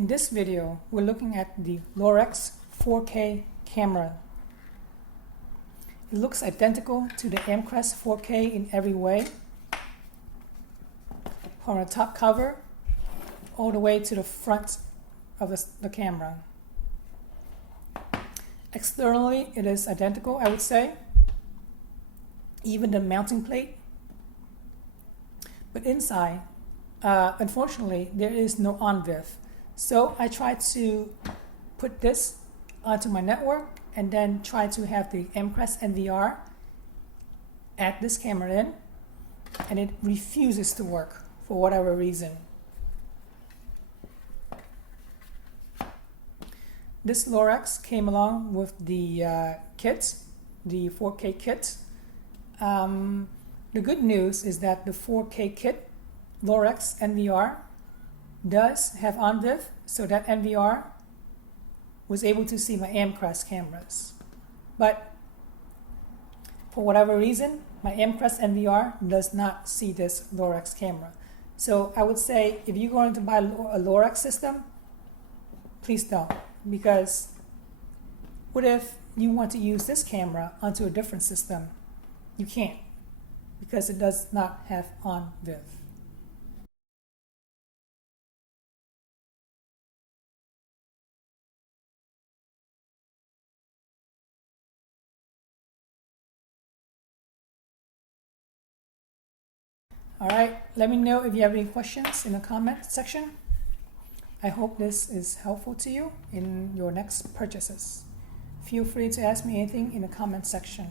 In this video, we're looking at the Lorex 4K camera. It looks identical to the Amcrest 4K in every way, from the top cover all the way to the front of the camera. Externally, it is identical, I would say, even the mounting plate. But inside, unfortunately, there is no ONVIF. So I tried to put this onto my network and then try to have the Amcrest NVR add this camera in, and it refuses to work for whatever reason. This Lorex came along with the kit, the 4K kit. The good news is that the 4K kit, Lorex NVR, does have ONVIF, so that NVR was able to see my Amcrest cameras. But for whatever reason, my Amcrest NVR does not see this Lorex camera. So I would say if you're going to buy a Lorex system, please don't. Because what if you want to use this camera onto a different system? You can't, because it does not have ONVIF. All right, let me know if you have any questions in the comment section. I hope this is helpful to you in your next purchases. Feel free to ask me anything in the comment section.